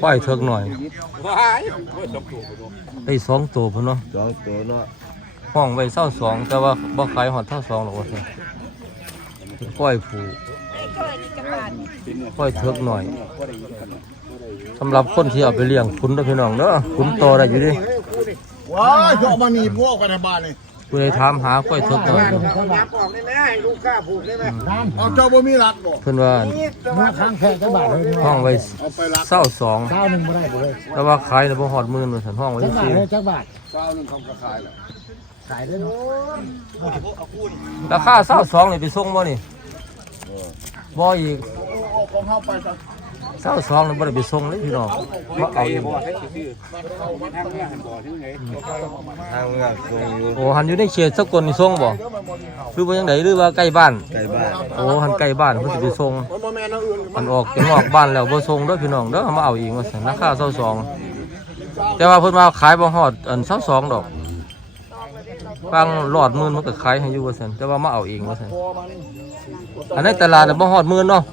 ควายเถิกหน่อย ว้ายโอ้ยสองตัวกูดูได้สองตัวพุ่นเนาะสองตัวเนาะห้องไว้เศร้าสองแต่ว่าบ่ขายหอดเท่าสองหรอกว่าซั่นควายผูควายเถิกหน่อยสำหรับคนที่เอาไปเลี้ยงคุณเด้อพี่น้องเด้อคุณโตได้อยู่ดิว้ายเจาะมานี่พวกไปในบ้านนี่ ผู้ใดถามหาควายเถิกหน่อยยับออกได้ไหมให้ลูกค้าผูกได้ไหมเอาเจ้าบ่มีรักบ่เพิ่นว่าเมื่อครั้งแค่จะบาทเลยห้องไว้เอาไปรักเศร้าสองเก้าหนึ่งไม่ได้เลยแต่ว่าขายแล้วบ่ฮอดหมื่นว่าซั่นห้องไว้จักบาทซื่อเลยจักบาทเจ้านึงเขาก็ขายแล้วขายได้เนาะราคาเศร้าสองนี่ไปส่งบ่นี่บ่อีกเอาของเฮาไปซะ เศร้าสองนี่บ่ได้ไปส่งเลยพี่น้องมาเอาอีกบ่ให้ซื้อทางเนี้ยหันบ่ถึงไหนทางเงาส่งอยู่โอ้หันอยู่ในเขตสกลนี่ส่งบ่หรือว่าจังไดหรือว่าใกล้บ้านใกล้บ้านโอ้หันใกล้บ้านเพิ่นสิไปส่งมันบ่แม่นเอาอื่นมันออกจากนอกบ้านแล้วบ่ส่งเด้อพี่น้องเด้อมาเอาเองว่าซั่นราคา22แต่ว่าเพิ่นว่าขายบ่ฮอดอัน22ดอกบางหลอดหมื่นมันก็ขายให้อยู่ว่าซั่นแต่ว่ามาเอาเองว่าซั่นอันในตลาดน่ะบ่ฮอดหมื่นเนาะ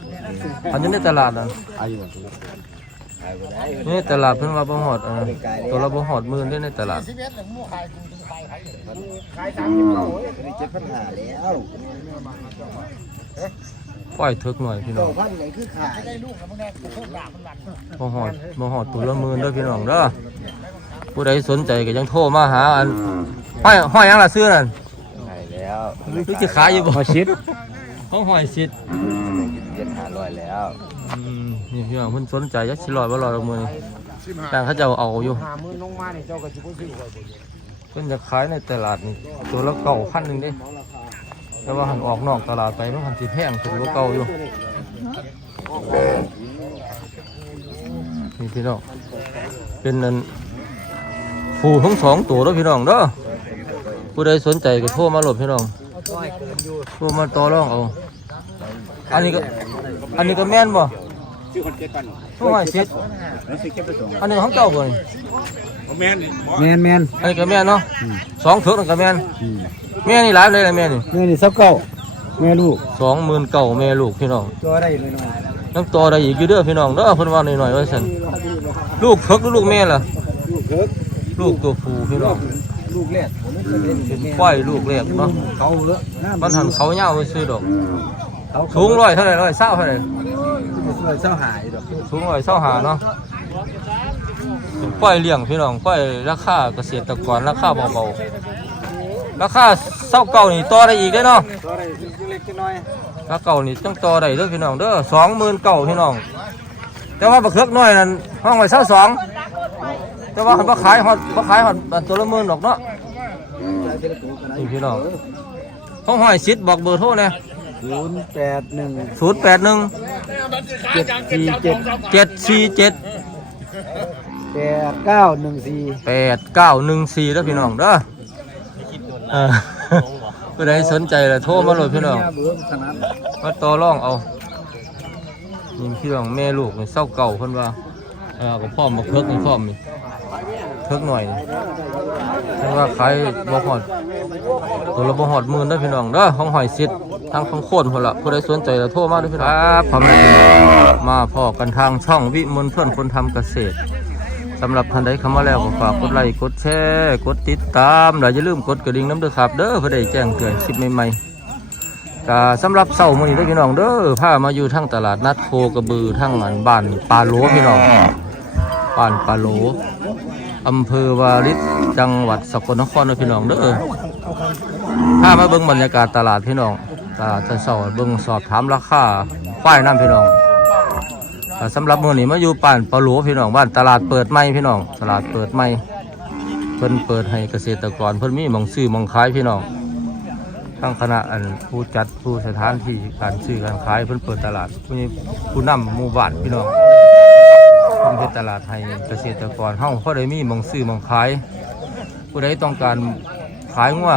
อันอยู่ในตลาดน่ะอายุนี่ตลาดเพิ่นว่าบ่ฮอดเออตัวละบ่ฮอดหมื่นเด้อในตลาดนี่เจ็ดพันห้าแล้วปล่อยเถิกหน่อยพี่น้องพันไหนคือขายบ่ฮอดบ่ฮอดตัวละหมื่นเด้อพี่น้องเด้อผู้ใดสนใจก็ยังโทรมาหาอันห้อยห้อยหยังล่ะซื้อนั่นขายแล้วหรือจะขายอยู่บ่ชิดห้องห้อยชิดเจ็ดห้าร้ อยแล้วอืมนี่พี่น้องเพิ่นสนใจจักสิร้อยบ่ร้อยดอกมื้อนี้แต่เขาเจ้าเอาอยู่หามือลงมาเนี่ยเจ้าก็จะพูดสิเพิ่นจะขายในตลาดนี่ตัวละเก่าพันหนึงเด้แต่ว่าหันออกนอกตลาดไปมันหันสิแพงตัวละเก่าอยู่นี่พี่น้องเป็นนั่นฟูทั้งสองตัวเด้อพี่น้องเด้อผู้ใดสนใจก็โทรมาโหลดพี่น้องโทรมาต่อรองเอา อันนี้ก็ อันนี้ก็แม่นบ่ซื้อคนเจ็ดพันห้องห้อยชิดแล้วซื้อเก็บไปส่งอันนี้ของเจ้าบ่นี่เอาแม่นนี่บ่แมนแมนอันนี้ก็แม่นเนาะสองเถิกนั่นก็แม่นแม่นี่หลายเลยนะแม่นี่แม่นี่สักเก้าแม่ลูกสองหมื่นเก่าแม่ลูกพี่น้องตัวได้เลยน้อยน้ำต่อได้อีกอยู่เด้อพี่น้องเด้อเพิ่นว่าหน่อยๆว่าซั่นลูกเถิกหรือลูกแม่ล่ะลูกเพิกลูกตัวผู้พี่น้องลูกแรกผมไม่เคยเล่นเป็นควายลูกแรกเนาะเขาเลอะน้ำมันหันเขายาวไปซื้อดอกเขา สูงร้อยเท่าไหร่ร้อยเศร้าเท่าไหร่สวยเจ้าหายดอกสูงร้อยเศร้าหาเนาะเป็นควายเลี้ยงพี่น้องควายราคาเกษตรกรราคาเบาๆราคาเศร้าเก่านี่ต่อได้อีกเด้อเนาะตัวได้เล็กน้อยราคาเก่านี่ต้องต่อได้เด้อพี่น้องเด้อสองหมื่นเก่าพี่น้องแต่ว่าบักเลือกน้อยนั่นห้องไว้เศร้าสองแต่ว่าเขาบ่ขายฮอดบ่ขายฮอดอันตัวละหมื่นดอกเนาะนี่พี่น้องห้องหอยสิทธิ์บอกเบอร์โทรนะ ศูนย์แปดหนึ่งศูนย์แปดหนึ่งเจ็ดสี่เจ็ดเจ็ดสี่เจ็ดแปดเก้าหนึ่งสี่แปดเก้าหนึ่งสี่เด้อพี่น้องเด้อเออผู้ใดสนใจละโทรมาเลยพี่น้องเบิ้งขนาดมาต่อรองเอานี่พี่น้องแม่ลูกนี่เศร้าเก่าเพิ่นว่าเออกับพ่อมาเพิกนี่พ่อมนี่เพิกหน่อยนี่เพิ่นว่าขายบ่ฮอดตัวละบ่ฮอดหมื่นเด้อพี่น้องเด้อของหอยสิทธิ์ ทางของโคนพุ่นล่ะผู้ใดสนใจละโทรมาเด้อพี่น้องครับพ่อแม่พี่น้องมาพอกันทางช่องวิมลเพื่อนคนทำเกษตรสำหรับท่านใดเข้ามาแล้วก็ฝากกดไลค์กดแชร์กดติดตามแล้วอย่าลืมกดกระดิ่งน้ำเด้อครับ เด้อเพื่อได้แจ้งเตือนคลิปใหม่ๆก็สำหรับเสาร์มื้อนี้เด้อพี่น้องเด้อพามาอยู่ทั้งตลาดนัดโคกระบือทั้งอันบ้านปาโหลพี่น้องบ้านปาโหลอำเภอวาริศจังหวัดสกลนครเด้อพี่น้องเด้อพามาเบิ่งบรรยากาศตลาดพี่น้อง ตลาดแต่เบิ่งสอบถามราคาป้ายน้ำพี่น้องสำหรับมื้อนี้มาอยู่บ้านปาหลวพี่น้องบ้านตลาดเปิดใหม่พี่น้องตลาดเปิดใหม่เพิ่นเปิดให้เกษตรกรเพิ่นมีมองซื้อมองขายพี่น้องทั้งคณะอันผู้จัดผู้สถานที่การซื้อการขายเพิ่นเปิดตลาดผู้นี้ผู้นำหมู่บ้านพี่น้องเพิ่นเฮ็ดตลาดให้เกษตรกรเฮาพอได้มีมองซื้อมองขาย ผู้ใดต้องการขายงัว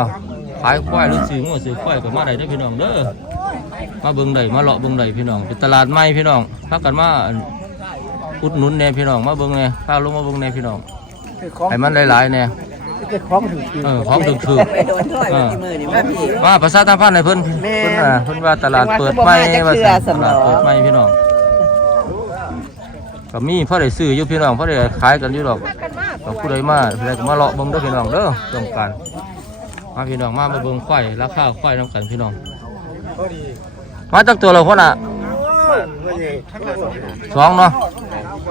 ขายควายหรือซื้องัวซื้อควายก็มาได้เด้อพี่น้องเด้อมาเบิ่งได้มาเลาะเบิ่งได้พี่น้องเป็นตลาดใหม่พี่น้องพากันมาอั่นอุดหนุนแหน่พี่น้องมาเบิ่งแหน่พาลงมาเบิ่งแหน่พี่น้องคือของให้มันหลายๆแหน่คือของถึงจริงเออของถึกๆไปโดนถ้วยไปที่มือนี่มาพี่ว่าภาษาทางพันธ์ให้เพิ่นแม่เพิ่นอะเพิ่นว่าตลาดเปิดใหม่ว่าคือบ่มาจักว่าเทื่อตสำหรับลาดเปิดใหม่พี่น้องก็มีพ่อได้ซื้ออยู่พี่น้องพ่อได้ขายกันอยู่ดอกก็ผู้ใดมาผู้ใดก็มาเลาะเบิ่งเด้อพี่น้องเด้อต้องการ มาพี่น้องมาไปเบิ่งควายราคาควายนํกันพี่น้องมาจากตัวเราคนอะสองเนาะ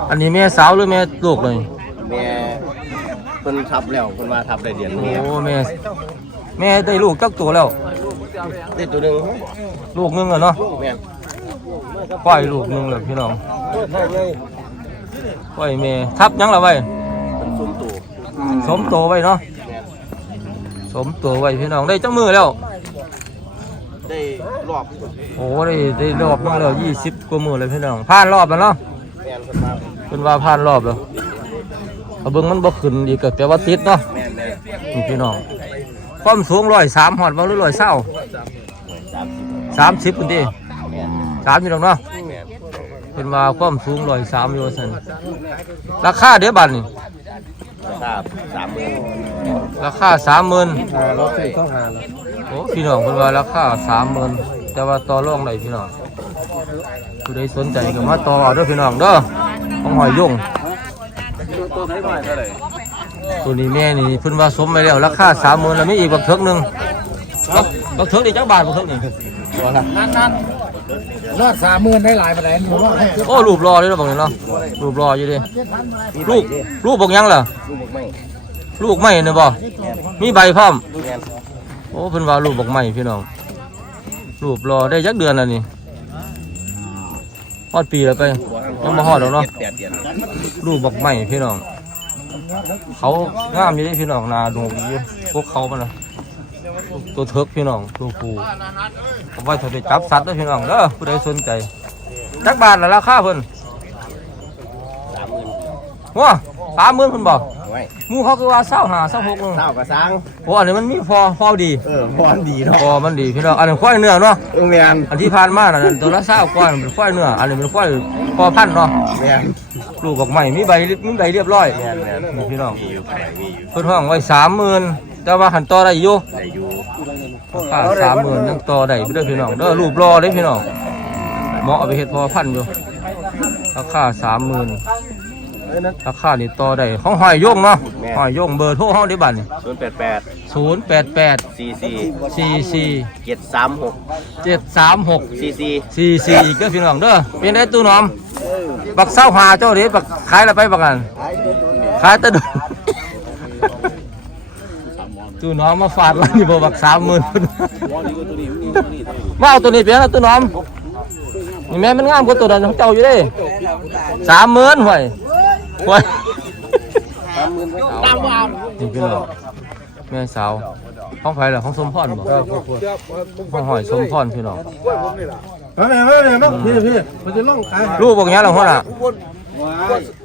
อันนี้แม่สาวหรือแม่ลูกเลยแม่เพิ่นทับแล้วเพิ่นมาทับได้เดือนโอ้นี้แม่แม่ได้ลูกจักตัวแล้วได้ตัวหนึงลูกหนึงอะเนาะแม่ควายลูกหนึงเลยพี่น้องควายแม่ทับยังละไว้เป็นซุ้มตู่สมโตไว้เนาะ สมตัวไว้พี่น้องได้จังมือแล้ว ได้รอบโอ้ได้ได้รอบนึงแล้วยี่สิบกว่ามือเลยพี่น้องผ่านรอบแล้วเนาะแมนเพิ่นมาเป็นว่าผ่านรอบแล้วเอาเบิ่งมันบ่ขึ้นอีกก็แปลว่าติดเนาะแม่นได้นี่พี่น้องความสูงร้อยสามหอดบ่หรือร้อยเศร้าสามสิบสามสิบคนดีแม่นสามอยู่ดอกเนาะเป็นว่าความสูงร้อยสามอยู่สันราคาเดี๋ยวบัดนี่ ราคาสามหมื่นราคาสามหมื่นรถสี่ต้องหาโอ้พี่น้องเป็นว่าราคาสามหมื่นแต่ว่าต่อรองได้พี่น้องผู้ใดสนใจก็มาต่อเอาเด้อพี่น้องเด้อของหอยยงตัวไหนบ่เท่าไหร่ตัวนี้แม่นี่เพิ่นว่าสมไปแล้วราคาสามหมื่นแล้วมีอีกบักเถิกหนึ่งบักบักเถิกนี่จักบาทบักเถิกนี่ รอดสามหมื่นได้หลายไปไหนหนูรอดให้โอ้รูปรอเลยเนาะบักนี่เนาะรูปรออยู่ดิลูกลูกบักยังล่ะ ลูกบอกไม่ลูกไม่เนี่ยบ่มีใบพร้อมแม่นโอ้เพิ่นว่าลูกบักไม่พี่น้อง รูปรอได้จักเดือนแล้วนี่ฮอดปีแล้วไปยังบ่ฮอดหรอกเนาะจ็แปดเดือนลูกบักไม่พี่น้อง เขางามอยู่เด้พี่น้องนาดูอยู่พวกเขามันนะ ตัวเถิกพี่น้องตัวผูเอาไว้ถ้าไปจับสัตว์เด้อพี่น้องเด้อผู้ใดสนใจจักบาทละราคาเพิ่นสามหมื่นว้าสามหมื่นเพิ่นบอกไว้หมูเขาคือว่าเศร้าหาเศร้าหกนึงเศร้ากระซังโอ้อันนี้มันมีพอพอดีเออพอนดีเนาะพอมันดีพี่น้องอันนี้ควายเนื้อเนาะเออแม่นอันที่ผ่านมาน่ะตัวละเศร้ากว่าเป็นควายเนื้ออันนี้เป็นควายพอพันธุ์เนาะแม่นลูกบอกใหม่มีใบมีใบเรียบร้อยแม่นแม่นนี่พี่น้องมีอยู่ไผมีอยู่เพิ่นห้องไว้สามหมื่นแต่ว่าหันต่อได้อยู่ได้อยู่ ค่าสามหมื่นยังต่อได้เด้อพี่น้องเด้อรูปรอเด้อพี่น้องเหมาะเอาไปเฮ็ดพอพันธุ์อยู่ราคาสามหมื่นราคานี่ต่อได้ของหอยโยงเนาะหอยโยงเบอร์โทรเฮาได้บัดนี่ศูนย์แปดแปดศูนย์แปดแปดสี่สี่สี่สี่เจ็ดสามหกเจ็ดสามหกสี่สี่สี่สี่อีกเด้อพี่น้องเด้อเป็นได้ตู้หน้อมบักเศร้าหาเจ้าเด้บักขายแล้วไปบักกันขายแตะดุ ตู้หน้อมมาฝาดไว้บ่บักสามหมื่นมาเอาตัวนี้เปลี่ยนเอาตัวน้อมนี่แม่มันงามกว่าตัวนั้นของเจ้าอยู่เด้สามหมื่นห่วยห่วยนี่พี่น้องแม่สาวห้องไผ่เหรอห้องสมพรบ่ห้องหอยสมพรพี่น้องมาแม่มาแม่มาพี่พี่มันจะล่องขายลูกบอกงี้เหรอพ่อน่ะ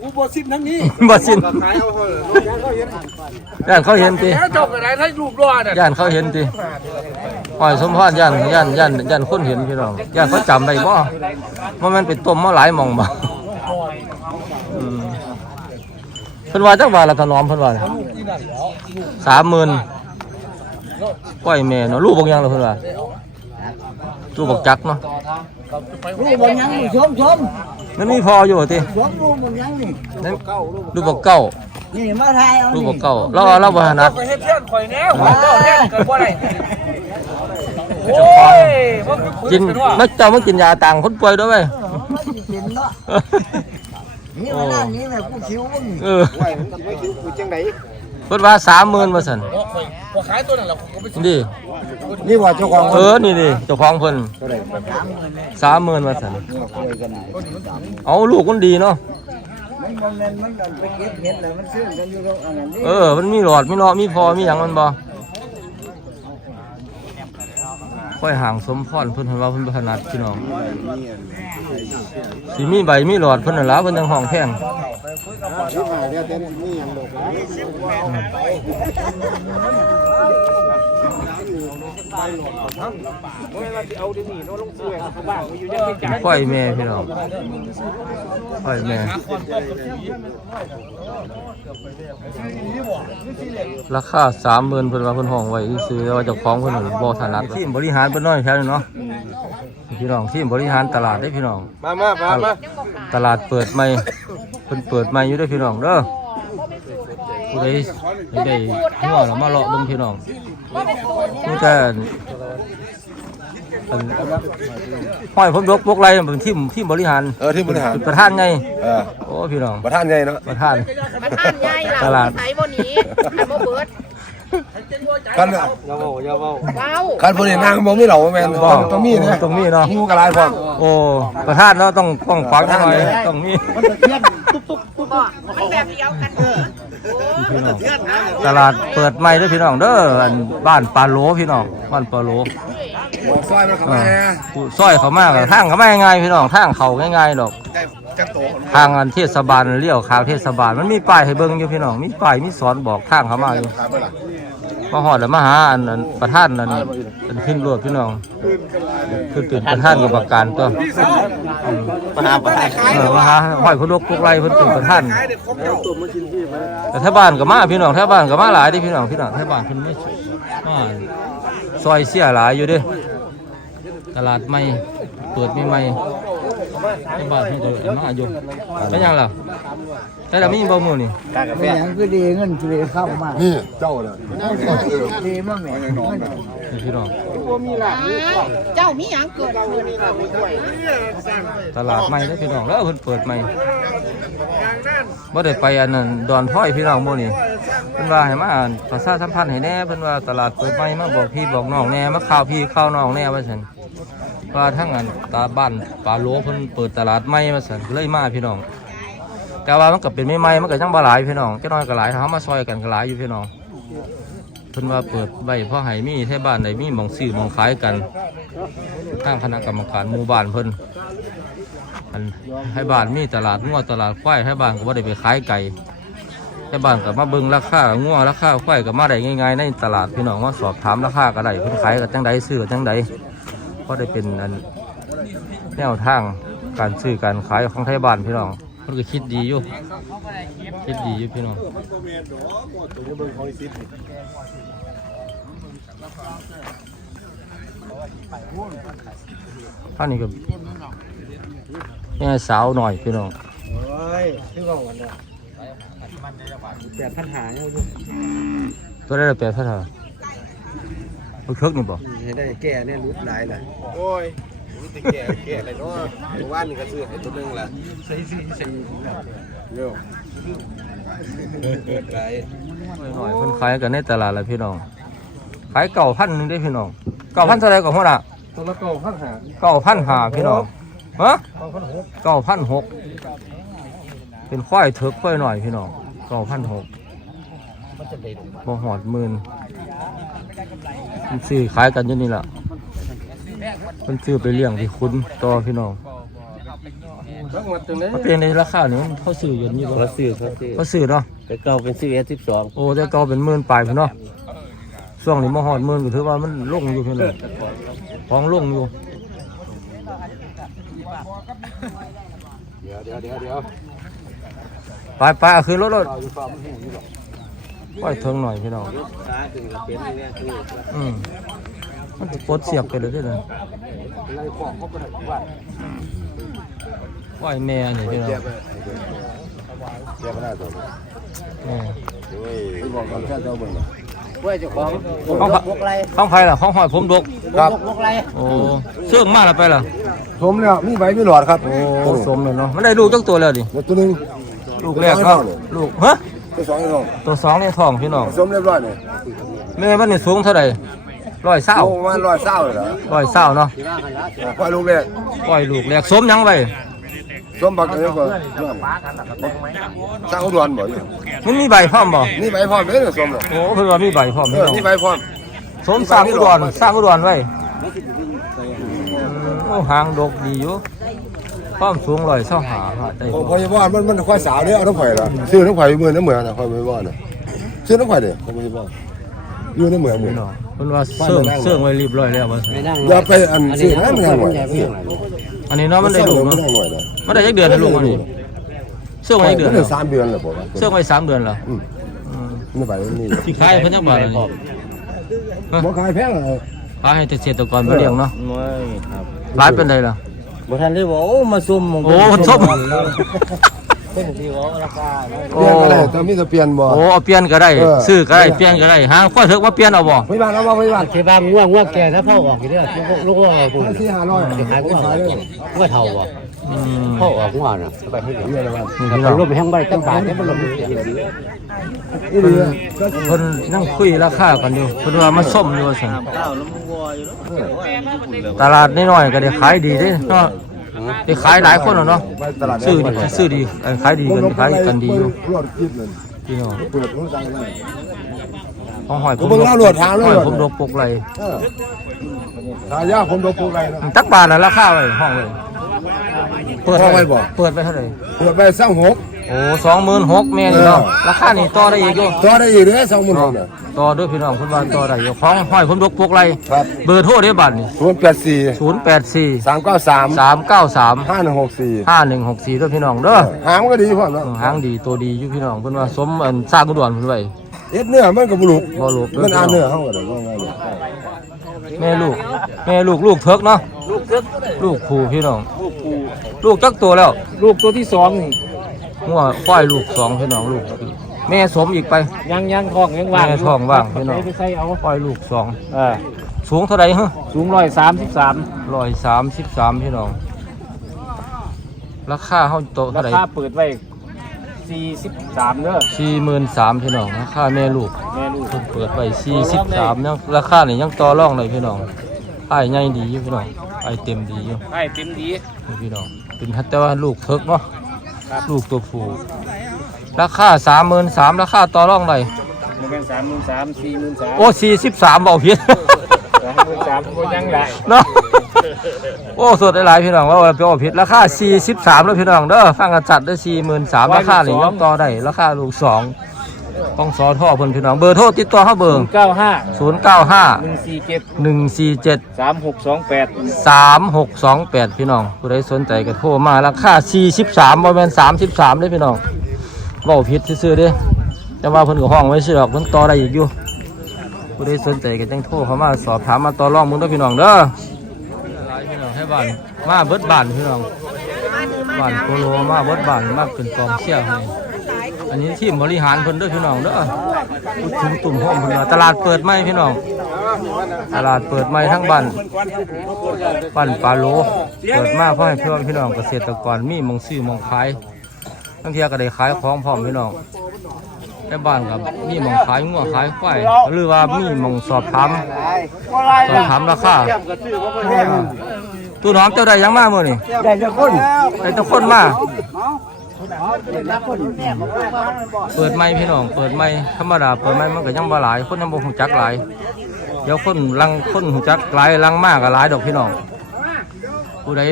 กูบอซิมทั้งนี้บ่สินขายเอาเถอะย่านเขาเห็นติแล้วจบกันไหนถ้ารูปรอดอะย่านเขาเห็นติหอยสมพรย่านย่านย่านย่านคนเห็นพี่น้องย่านเขาจำได้บ่ว่ามันเป็นต้มมาหลายหม่องบ่อืมเพิ่นว่าจักบาทละถนอมเพิ่นว่าสามหมื่นก้อยแม่เนาะลูกบอกยังล่ะเพิ่นว่าลูกบอกจักเนาะลูกบนยังนี่ชมชม นั่นมีพออยู่ติชมลูกบนยังนี่นั่นลูกบอกเก้านี่มาทายเอาลูกนี่บอกเก้าเราเราบ่ถนัดไปเฮ็ดเพื่อนข่อยแน่ข่อยก็แน่เกิดบ่ได้โอ้ยมันคือกินมัเจ้ามากินยาต่างคนป่วยด้วยเว้ยมันสิกินเนาะนี่มาด้านนี้แม่กูคิ้วมึงเออไหวมันไม่คิดกูจังไดเพิ่นว่าสามหมื่นว่าซั่นพอขายตัวนั้นแล้วก็ไปนี่ นี่ว่าเจ้าของเออนี่ดิเจ้าของเพิ่นสามหมื่นว่าซั่นเอาลูกมันดีเนาะมันบ่แม่นมันนั่นไปเก็บเห็ดแล้วมันซื้อกันอยู่ตรงอันนั้นนี่เออ มันมีหลอดมีเนาะมีพอมีหยังมันบ่ค่อยห่างสมพรเพิ่นเห็นว่าเพิ่นบ่ถนัดพี่น้องสิมีใบมีหลอดเพิ่นนั่นล่ะเพิ่นจังห้องแพง ชิบหายเดี๋ยวเต้นนี่ยังดอกค่อยแม่พี่น้องค่อยแม่ราคาสามหมื่นเพิ่นว่าเพิ่นห้องไว้ซื้อๆแต่ว่าเจ้าของเพิ่นนั่นบ่ถนัดทีมบริหารเพิ่นน้อยแค่นี้เนาะพี่น้องทีมบริหารตลาดได้พี่น้องมามามามาตลาดเปิดใหม่เพิ่นเปิดใหม่อยู่เด้อพี่น้องเด้อผู้ใดได้ได้หัวแล้วมาเลาะเบิ่งพี่น้อง นี่แต่อันห้อยผมยกพวกไรเป็นทีมทีมบริหารเออที่บริหารเป็นประธานไงเออโอ้พี่น้องประธานใหญ่เนาะประธานมาท่านใหญ่ล่ะตลาดใส่บ่หนีใส่บ่เบิดกันว้าวกันผู้ใดนั่งบ่มีเหล่าแม่นบ่ต้องต้องมีนะต้องมีเนาะ งูกระไรพร้อมโอ้ประธานเนาะต้องต้องฟังหน่อยต้องมีบ่มันแบบเดียวกันเออโอ้ พี่น้องตลาดเปิดใหม่เด้อพี่น้องเด้ออันบ้านปาโลพี่น้องบ้านปาโลซอยมันเข้าเอมาอแน่ผู้ซอยเขามากทางเขาไม่ง่ายพี่น้องทางเขาง่ายๆดอกได้จักโตทางอันเทศบาลเลี้ยวขาวเทศบาลมันมีป้ายให้เบิ่งอยู่พี่น้องมีป้ายมีสอนบอกทางเขามาอยู่ถา มาฮอดแล้วมาหาอันอันประธานอันอันขึ้นรถพี่น้องคือเป็นประธานกรรมการตัวมาหาประธานเออมาหาห้อยพนกพวกไรเพิ่นเป็นประธานแต่ถ้าบ้านก็มาพี่น้องถ้าบ้านก็มาหลายดิพี่น้องพี่น้องถ้าบ้านเพิ่นมีมาซอยเสียหลายอยู่ด้ตลาดใหม่เปิดใหม่ ๆถ้าบ้านเพิ่นก็มาอยู่เป็นหยังล่ะแต่ละมีบ่มื้อนี่เป็นอย่างก็ดีเงินทะเลเข้ามานี่เจ้าน่ะดีมากแม่เงินนี่พี่น้องเจ้ามีหยังเกิดขึ้นตลาดใหม่เด้อพี่น้องแล้วเพิ่นเปิดใหม่บ่ได้ไปอันนั้นดอนพ้อยพี่น้องมื้อนี้เพิ่นว่าให้มาประชาสัมพันธ์ให้แหน่เพิ่นว่าตลาดเปิดใหม่มาบอกพี่บอกน้องแหน่มาข่าวพี่ข่าวน้องแหน่ว่าซั่น ว่าทั้งอันตาบ้านปลาโลเพิ่นเปิดตลาดใหม่ว่าซั่นเลยมาพี่น้อง แต่ว่ามันก็เป็นใหม่มันก็ยังบ่หลายพี่น้องจักน่อยก็หลายถ้าเฮามาซอยกันก็หลายอยู่พี่น้องเพิ่นว่าเปิดไว้เพราะให้มีแท้บ้านใดมีหมองซื้อหมองขายกันทางคณะกรรมการหมู่บ้านเพิ่นอันให้บ้านมีตลาดงัวตลาดควายให้บ้านก็บ่ได้ไปขายไก่ให้บ้านก็มาเบิ่งราคางัวราคาควายก็มาได้ง่ายๆในตลาดพี่น้องมาสอบถามราคาก็ได้เพิ่นขายกันจังใดซื้อกันจังใด ก็ได้เป็นอันแนวทางการซื้อการขายของไทยบ้านพี่น้องเพิ่นก็คิดดีอยู่คิดดีอยู่พี่น้องท่านนี้ก็แม่สาวหน่อยพี่น้องโอ้ยที่ว่าวันละแปดพันหาเนี่ยตัวได้ละแปดพันห้า มันเคิกนี่บ่ให้ได้แก่เนี่ยรุดหลายเลยโอ้ยนี่จะแก่แก่อะไรเนาะเมื่อวานนี่ก็ซื้อให้ตัวหนึงล่ะใส่ซื้อใส่เร็วเกิดไรหน่อยเพิ่นขายกันในตลาดแหละพี่น้องขายเก่าพันหนึ่งได้พี่น้องเก่าพันเท่าไรก่อนหัวหน้าตัวละเก้าพันหาเก่าพันหาพี่น้องฮะเก่าพันหกเป็นควายเถิกควายหน่อยพี่น้องเก่าพันหก บ่หอดหมื่นมันซื้อขายกันอยู่นี่แหละมันซื้อไปเลี้ยงที่คุ้นต่อพี่น้องทั้งหมดตรงนี้มันเป็นในราคานี้มันเขาซื้ออยู่นี่บ่เขาซื้อเขาซื้อเขาซื้อเนาะแต่เก่าเป็นสิบเอ็ดสิบสองโอ้แต่เก่าเป็นหมื่นปลายพี่เนาะช่วงนี้มาหอดหมื่นก็ถือว่ามันลงอยู่พี่น้องของลงอยู่เดี๋ยวเดี๋ยวเดี๋ยวเดี๋ยวไปไปเอาคืนรถรถ ปล่อยเทิงหน่อยพี่น้อง ขาถึงกับเป็นเนี่ยคืออืมมันจะปลดเสียบไปเลยได้เลยปล่อยแม่นี่พี่น้องเดี๋ยวไม่ได้ตัวแม่โอ้ยบอกก่อนแค่เจ้าเบิ่งกล้วยเจ้าของห้องพระห้องใครล่ะห้องหอยผมดก ครับพวกไรโอ้เสื่องมากแล้วไปล่ะ สมแล้วมีใบมีหลอดครับโอ้สมเลยเนาะมันได้ลูกจักตัวแล้วดิตัวหนึงลูกแรกเนาะลูกฮะ ตัวสองตัวสองตัวสองในท้องพี่น้องสมเรียบร้อยเลยแม่มันนี่สูงเท่าไหร่ร้อยเศร้าโอ้ประมาณร้อยเศร้าเลยเหรอร้อยเศร้าเนาะควายลูกแรกปล่อยลูกแรกสมยังไว้สมบักอะไรก็สร้างอุดรบ่อยู่มันมีใบพร้อมบ่นี่ใบพร้อมเลยสมเลยโอ้เพิ่นว่ามีใบพร้อมเอพี่อน้องนี่ใบพร้อมสมสร้างอุดรสร้างอุดรไว้อืมโอ้หางดกดีอยู่ ความสูงร้อยเศร้าหาฮะได้พอยาบ้านมันมันควายสาวเนี่ยเอาน้ำไผ่ละซื้อน้ำไผ่เมื่อน้ำเหมือนนะควายไม่บ้านนะซื้อน้ำไผ่เด้อควายไม่บ้านอยู่น้ำเหมือนเหมือนพี่น้องเพิ่นว่าเสื่องเสื่องไว้เรียบร้อยแล้วว่าซั่นอย่าไปอันซื้อน้ำมันหน่อยอันนี้เนาะมันได้ลูกมันเนาะหน่อยนะมันได้จักเดือนนะลูกอันนี้เสื่องไว้จักเดือนมันแล้วสามเดือนแล้วผมว่าเสื่องไว้สามเดือนแล้วอืมอืมนี่ใบนี่ที่ขายเพิ่นจักบาทอันนี้บ่ขายแพงเลยขายให้เกษตรกรมาเลี้ยงเนาะไม่ครับหลายเป็นไดล่ะ บ่ทันได้บอกโอ้มาซุ่มโอ้มันส้มเป็นที่ว่าราคาโอ้เปลี่ยนก็ได้แต่มีแต่เปลี่ยนบ่ โอ้เอาเปลี่ยนก็ได้ เออ ซื้อก็ได้เปลี่ยนก็ได้หาข้อเถกมาเปลี่ยนเอาบ่ไม่บ้านเอาบ่ไม่บ้านที่บ้านง่วงง่วงแก่ถ้าพ่อออกกี่เดือนลูกลูกอะไรพูดสี่ห้าร้อยขายง่วงขายเลยง่วงเท่าบ่อืม พ่อออกง่วงน่ะไปให้เดี๋ยวเยอะเลยบ้านนี่พี่น้องรวมแห้งใบตั้งบาทเนี่ยมันลงนี่เลยเพิ่นนั่งคุยราคากันอยู่เพิ่นว่ามันส้มอยู่ว่าซั่นตลาดน้อยๆก็ได้ขายดีเด้เนาะได้ขายหลายคนแล้วเนาะไปตลาดซื้อดีซื้อดีเออขายดีกันขายกันดีอยู่รวดจิบเลยพี่น้องเปิดรู้จักเลยของหอยผมเบิ่งแล้วโหลดทางเลยหอยผมดกปกไหลเออขายยาผมโดนพวกไรนะตักบาทน่ะราคาไว้ห้องเลย เปิดห้องไว้บ่เปิดไปเท่าไหร่เปิดไปสองหกโอ้สองหมื่นหกแม่นี่เนาะราคานี่ต่อได้อีกอยู่ต่อได้อีกเลยสองหมื่นหกเนี่ยต่อด้วยพี่น้องคุณว่าต่อได้อยู่ของห้อยผมดกปกไหลครับเบอร์โทรได้บัตรนี่ศูนย์แปดสี่ศูนย์แปดสี่สามเก้าสามสามเก้าสามห้าหนึ่งหกสี่ห้าหนึ่งหกสี่ด้วยพี่น้องเด้อหางมันก็ดีพ่อเนาะเออหางดีตัวดีอยู่พี่น้องเพิ่นว่าสมอันสร้างกุดวนเพิ่นไว้เอ็ดเนื้อมันก็บุลุกบ่ลูกมันอ่านเนื้อเขาก็ได้ว่าไงเนี่ยแม่ลูกแม่ลูกลูกเพิกเนาะ ลูกเพิกลูกผูพี่น้อง ลูกผูลูกจักตัวแล้ว ลูกตัวที่สองนี่งัวควายลูกสองพี่น้องลูก แม่สมอีกไป ยังยังท้องยังว่างแม่ท้องว่างพี่น้องไปใส่เอาควายลูกสองเออสูงเท่าไหร่ฮะสูงร้อยสามสิบสามร้อยสามสิบสามพี่น้องราคาเฮาโตะราเท่าไหร่คาเปิดไว้สี่สิบสามเด้อสี่หมื่นสามพี่น้องราคาแม่ลูกแม่ลูกเพิ่นเปิดไว้สี่สิบสามยังราคานี่ยังต่อรองเลยพี่น้องไอ้ายใหญ่ดีอยู่พี่น้องไอ้ายเต็มดีอยู่ให้เต็มดี นี่พี่น้องเป็นฮัตแต่ว่าลูกเพิกเนาะลูกตัวผู้ราคาสามหมื่นสามราคาต่อรองเลยมันเป็นสามหมื่นสามสี่หมื่นสามโอ้สี่สิบสามเบาเพี้ยน สามหมื่นสามก็ยังละเนาะโอ้สดได้หลายพี่น้องว่าว่าเปเอาผิดราคาสี่สิบสามแล้วพี่น้องเด้อฟังกันจัดได้สี่หมื่นสามราคานี่ยังต่อได้ราคาลูกสอง ต้องสอท่อเพิ่นพี่น้องเบอร์โทรติดต่อเขาเบอร์เก้าห้าศูนย์เก้าห้าหนึ่งสี่เจ็ดหนึ่งสี่เจ็ดสามหกสองแปดสามหกสองแปดพี่น้องผู้ใดสนใจก็โทรมาราคาสี่สิบสามบริเวณสามสิบสามเลยพี่น้องเบาผิดซื่อๆเด้แต่ว่าเพิ่นก็ห้องไว้ซื้อหรอกเพิ่นต่อได้อีกอยู่ผู้ใดสนใจก็จังโทรเข้ามาสอบถามมาต่อรองมึงเด้อพี่น้องเด้อหลายพี่น้องให้บ้านมาเบิดบ้านพี่น้องบ้านโคโลมาเบิดบ้านมาเป็นกองเชียร์ให้อั นนี้ทีมบริหารเพิ่นเด้อพี่น้องเด้อพูดถึงตุ่มห้องเพิ่นว่าตลาดเปิดไหมพี่น้อง ตลาดเปิดใหม่ทั้งบ้านบ้านปลาโล เปิดมาเพื่อให้พี่น้องพี่น้องเกษตรกรมีหมองซื้อหมองขายทั้งเทียก็ได้ขายของพร้อมพี่น้องแต่บ้านกับมีหมองขายงัวขายควายหรือว่ามีหมองสอบถามสอบถามราคาตู้น้อมเจ้าใดยังมาเมื่อนี่ได้จะคนไอ้ตะคนมา เปิดไม่พี่น้อง เปิดไม่ธรรมดาเปิดไม่มันก็ยังบ่หลาย คนยังบ่ฮู้จักหลายเดี๋ยวคนลังคนหูจักหลายลังมากกับหลายดอกพี่น้องผู้ใด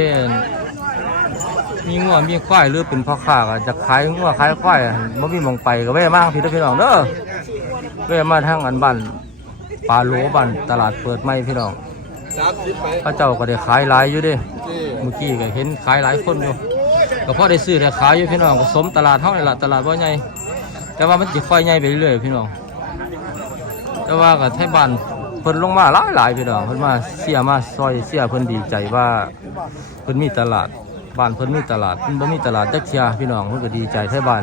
มีงัวมีควายหรือเป็นพ่อค้าก็จะขายงัวขายควายบ่มีหมองไปก็แว่มาพี่เด้อพี่น้องเด้อแว่มาทางอันบ้านปลาโหลบ้านตลาดเปิดใหม่พี่น้องสามสิบไปพระเจ้าก็ได้ขายหลายอยู่เด้เมื่อกี้ก็เห็นขายหลายคนอยู่ ก็พอได้ซื้อได้ขายอยู่พี่น้องก็สมตลาดเท่านี่ละตลาดบ่ใหญ่แต่ว่ามันจะค่อยใหญ่ไปเรื่อยๆพี่น้องแต่ว่ากับไทยบ้านเพิ่นลงมาหลายหลายพี่น้องเพิ่นมาเสียมาซอยเสียเพิ่นดีใจว่าเพิ่นมีตลาดบ้านเพิ่นมีตลาดเพิ่นบ่มีตลาดจักเที่ยพี่น้องเพิ่นก็ดีใจไทยบ้าน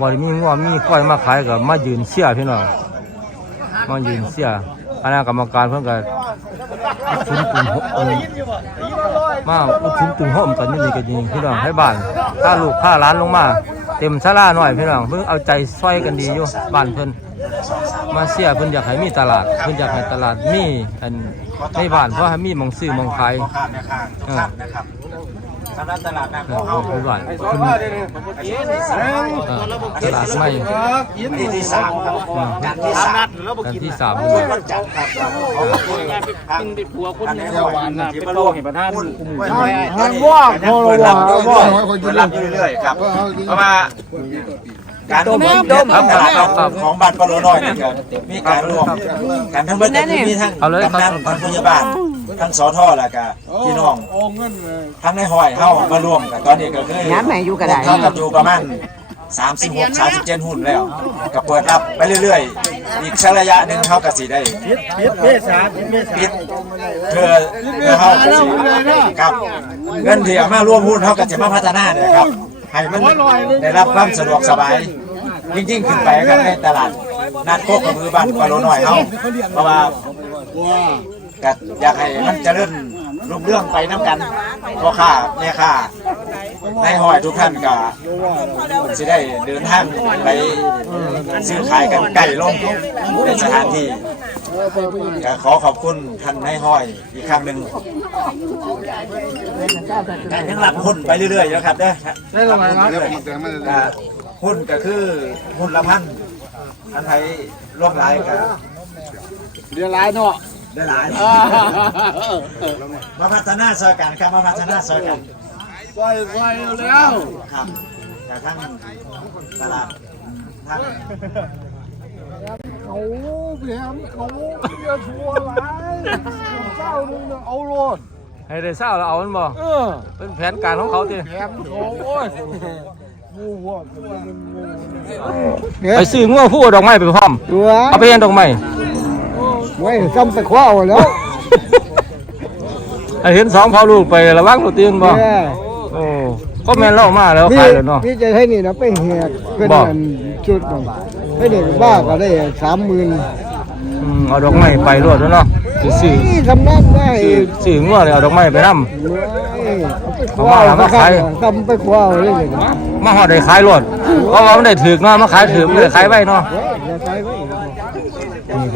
บ่ได้มีงัวมีควายมาขายก็มายืนเสียพี่น้องมายืนเสีย คณะกรรมการเพิ่นก็อุดชุนตุ่มเอิ่มมาอุดชุนตุ่มห่มกันอยู่นี่ก็ดีพี่น้องไทยบ้านถ้าลูกพาหลานลงมา เต็มศาลาหน่อยพี่น้องเพิ่นเอาใจซอยกันดีอยู่บ้านเพิ่นมาเสียเพิ่นอยากให้มีตลาดเพิ่นอยากให้ตลาดมีอันในบ้านเพราะให้มีหมองซื้อหมองขายเออสำหรับ ตลาดนัดเออในบ้านเพิ่นเออตลาดใหม่ที่ที่สามครับเออการที่สามกันที่สามวันจันทร์ครับงานไปกินผัวคนหนึงเป็นโลเห็นประธานหันว่างพอระวังว่างเปิดรับอยู่เรื่อยๆครับเพราะว่าการรวมคครัรับบครับครับของบ้านปลาโลน้อยมีการรวมกันทั้งเบิดก็คือมีทั้งเอาเลยครับกำนันทั้งพยาบาล ทั้งสอทอแล้วก็พี่น้องทั้งในห้อยเฮามารวมกันตอนนี้ก็คือย้ำแม่อยู่ก็ได้เท่ากับอยู่ประมาณ36 37หุ้นแล้วก็เปิดรับไปเรื่อยๆ อีกสักระยะหนึ่งเขาก็สิได้ปิดเมษาปิดเพื่อเพื่อเขาก็สิครับเงินที่เอามาร่วมหุ้นเขาก็จะมาพัฒนาเนี่ยครับให้มันได้รับความสะดวกสบายยิ่งๆขึ้นไปครับในตลาดนัดโคกกระบือบ้านปลาโลหน่อยเฮาเพราะว่า ก็อยากให้มันเจริญรุ่งเรื่องไปน้ำกันพ่อค้าแม่ค้าในห้อยทุกท่านก็สิได้เดินทางไปซื้อขายกันใกล้ลงในสถานที่ก็ขอขอบคุณท่านนายห้อยอีกครั้งหนึ่งแต่ยังรับหุ้นไปเรื่อยๆอยู่นะครับเด้อได้หุ้นไปเรื่อยๆหุ้นก็คือหุ้นละพันอันไทยร่วมหลายก็เดือนหลายเนาะ ได้หลายมาพัฒนาซอยกันครับมาพัฒนาซอยกันปล่อยปล่อยแล้วครับแต่ทั้งตลาดทั้งเขาแหลมเขาเยอะชัวร์หลายเจ้านึงเอาโลดให้ได้เศร้าแล้วเอามันบ่เออเป็นแผนการของเขาติแหลมเขาโอ้ยงูหัวงูไปซื้องัวผู้เอาดอกไม้ไปพร้อมตัวเอาไปเฮ็ดดอกไม้ ไว้จำไปคว้าแล้วไอ้เห็นสองพ่อลูกไประวังรถตีนบ่โอ้ก็แม่นเล่ามาแล้วขายแล้วเนาะ นี่จะให้นี่นะไปแหกเป็นบอกอันจุดหนึ่งให้เด็กบ้าก็ได้สามหมื่นอืมเอาดอกไม้ไปรวดแล้วเนาะสิซื้อนี่ทำนั่นได้ซื้อซื้องัวเลยเอาดอกไม้ไปนำเอาไปคว้าเอามาขายทำไปคว้าเลยเลยนะมาฮอดได้ขายรวดเพราะว่ามันได้ถูกเนาะมาขายถูกมันได้ขายไว้เนาะเฮ้ยอย่าใช้ไว้นี่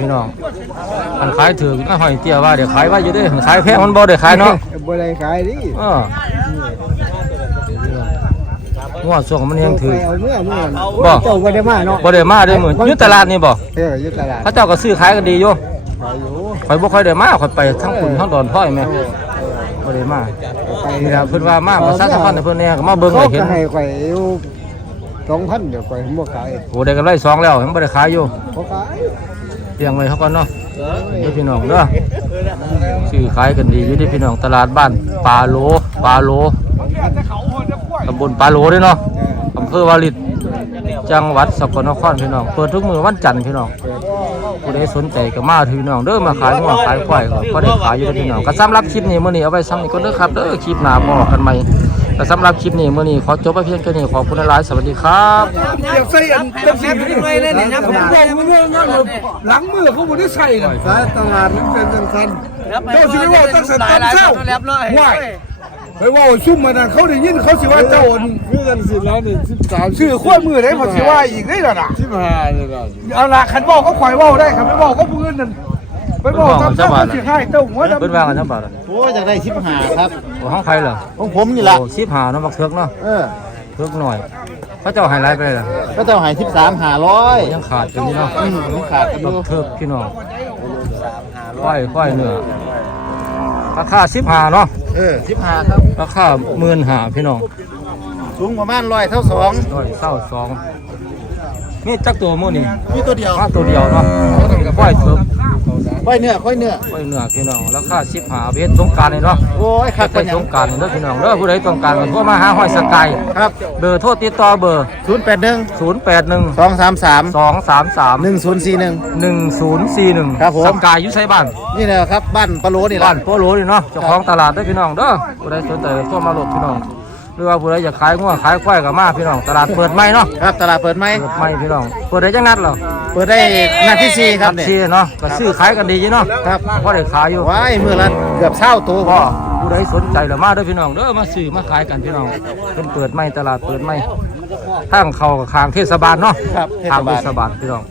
พี่น้องมันขายถูกนะหอยเตี้ยว่าเดี๋ยวขายไว้อยู่เด้ขายแพงมันบ่ได้ขายเนาะบ่ได้ขายดิเอองัวส่งมันยังถือไปเอาเมื่อเมื่อบ่เจ้าบ่ได้มาเนาะบ่ได้มาได้มื้ออยู่ตลาดนี่บ่เอออยู่ตลาดเขาเจ้าก็ซื้อขายกันดีอยู่ข่อยบ่ค่อยได้มาข่อยไปทั้งคุณทั้งดอนพ่อยแม่บ่ได้มาไปนี่ล่ะเพิ่นว่ามาประชาสัมพันธ์ให้เพิ่นแหน่ก็มาเบิ่งเขาให้เห็ก็นให้ข่อยอยู่สองพันเดี๋ยวข่อยบ่ขายโอ้ได้กันไล่สองแล้วยังบ่ได้ขายอยู่บ่ขาย เลี้ยงไว้เขาก่อนเนาะเด้อพี่น้องเด้อซื้อขายกันดีอยู่ที่พี่น้องตลาดบ้านปาโลปาโลตำบลปาโลด้อเนาะอำเภอวาริตจังหวัดสกลนครพี่น้องเปิดทุกมือวันจันทร์พี่น้องผู้ใดสนใจก็มาที่พี่น้องเด้อมาขายงัวขายควายก็ได้ขายอยู่พี่น้องก็สำหรับคลิปนี้มื้อนี้เอาไว้ซ้ำนี้ก็เด้อครับเด้อคลิปหน้าพอกันใหม่ ก็สำหรับคลิปนี้มื้อนี้ขอจบไปเพียงแค่นี้ขอบคุณหลายๆสวัสดีครับเดี๋ยวใส่อันเต็มสิบนี่เลยเลยเนี่ยนะผมบอกมึงว่าหลังมือเขาบ่ได้ใส่น่ะสายตลาดมันเป็นจังซั่นเจ้าสิไปว่าตั้งแต่ตอนเช้าว้ายไปว่าซุ่มมานั่นเขาได้ยินเขาสิว่าเจ้าอันคือกันสิแล้วนี่13ชื่อขั้วมือได้พอสิว่าอีกได้ล่ะน่ะ15นี่ล่ะเอาล่ะคันบอกก็ข่อยเว้าได้คันไม่บอกก็ผู้อื่นนั่น ไปบอกตามเจ้าเขาสิให้เจ้าหัวดำเพิ่นว่ากันจังบาดอะโอ้อยากได้15ครับโอ้ห้องใครเหรอของผมนี่ล่ะโอ้สิบหาเนาะบักเทือกเนาะเออเทือกหน่อยเขาเจ้าไฮไลท์ไปเลยล่ะก็เจ้าให้13 500ยังขาดกันอยู่เนาะอืมผมขาดกันอบัยู่กเทือกพี่น้องควายควายเนื้อราคาสิบหาเนาะเออ15ครับ ราคาหมื่นหาพี่น้องสูงประมาณ100เท่า2ร้อยเศร้าสองนี่จักตัวหมื้อนี่ มีตัวเดียวมาตัวเดียวเนาะควายเทือก ค่อยเนื้อค่อยเนื้อควายเนื้อพี่น้องราคาสิบหาเวทสงกรารนี่เนาะโอ้ยคักไปปัญสญังงกรารนี่เด้อพี่น้องเด้อผู้ใดต้องการก็โทรมาหาห้อยสกายครับเบอร์โทรติดต่อเบอร์081 081 233 233 1041หนึ่งศูนย์สี่หนึ่งครับผมสกายอยุไซบ้านนี่แหละครับบ้านปะโลนี่แหละบ้านโปโลนี่เนาะเจ้าของตลาดเด้อพี่น้องเด้อผู้ใดสนใจก็มาโหลดพี่น้อง หรือว่าผู้ใดอยากขายงัวขายควายก็มาพี่น้องตลาดเปิดใหม่เนาะครับตลาดเปิดไหมเปิดใหม่พี่น้องเปิดได้จังนัดเหรอเปิดได้นัดที่สี่ครับเนี่ยที่เนาะก็ซื้อขายกันดีอยู่เนาะครับพอได้ขายอยู่ว้ายมือละเกือบเท่าตัวพก็อผู้ใดสนใจแล้วมาเด้อพี่น้องเด้อมาซื้อมาขายกันพี่น้องเป็นเปิดใหม่ตลาดเปิดใหม่ทางเข้ากับทางเทศบาลเนาะครับเททาศงเทบาลศบาลพี่น้อง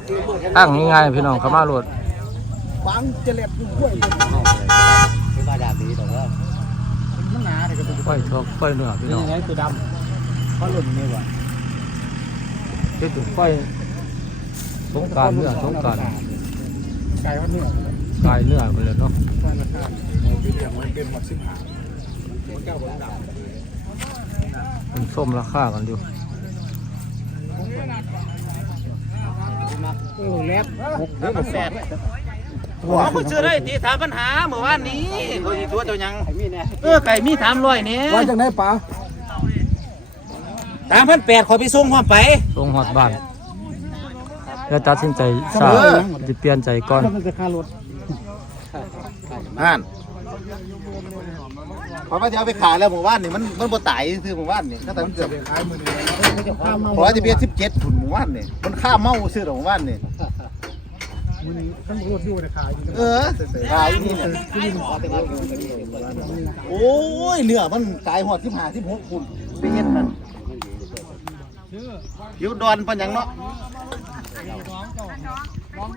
ตั้งง่ายๆพี่น้องเข้ามาโหลดฟังจะเล็บด้วยไม่ว่าดาบดีแต่ว่ามัน หนาเลยก็เป็นควายทอกควายเนื้อพี่น้องยังไงตัวดำเขาหล่นนี่ว่ะเฮ็ดเป็นควายสงกรารเนื้อสงกรารไก่ว่าเนื้อกายเนื้อไปเลยเนาะมันส้มราคากันอยู่โอ้แลบหกเดือนแป ดหัวมึงซื้อได้ตีถามปัญหาเมื่อวานนี้เขาสิตัวเจ้ายังเออไก่มีถามร้อยเนี่ยว่าจังไดป๋าสามพันแปดขอไปส่งความไปลงหอดบ้านแล้วตัดสินใจซาจะเปลี่ยนใจก่อนมันจะค่ารถอ่านเพราะว่าจะเอาไปขายแล้วหมู่บ้านนี่มันมันบ่ตายคือหมู่บ้านนี่ก็แต่มันเกือบขายมื้อนี้ข้ามเมาร้อยจะเบียสิบเจ็ดถุนหมู่บ้านนี่มันข้ามเมาซื้อหรอหมู่บ้านนี่ มื้อนี้ทั้งรถอยู่ในขายอยู่เออขายนี่เนี่ยโอ้ยเนื้อมันตายหอดที่หาที่หกคุณไปเฮ็ดมันอยู่ดอนปัญญังเนาะ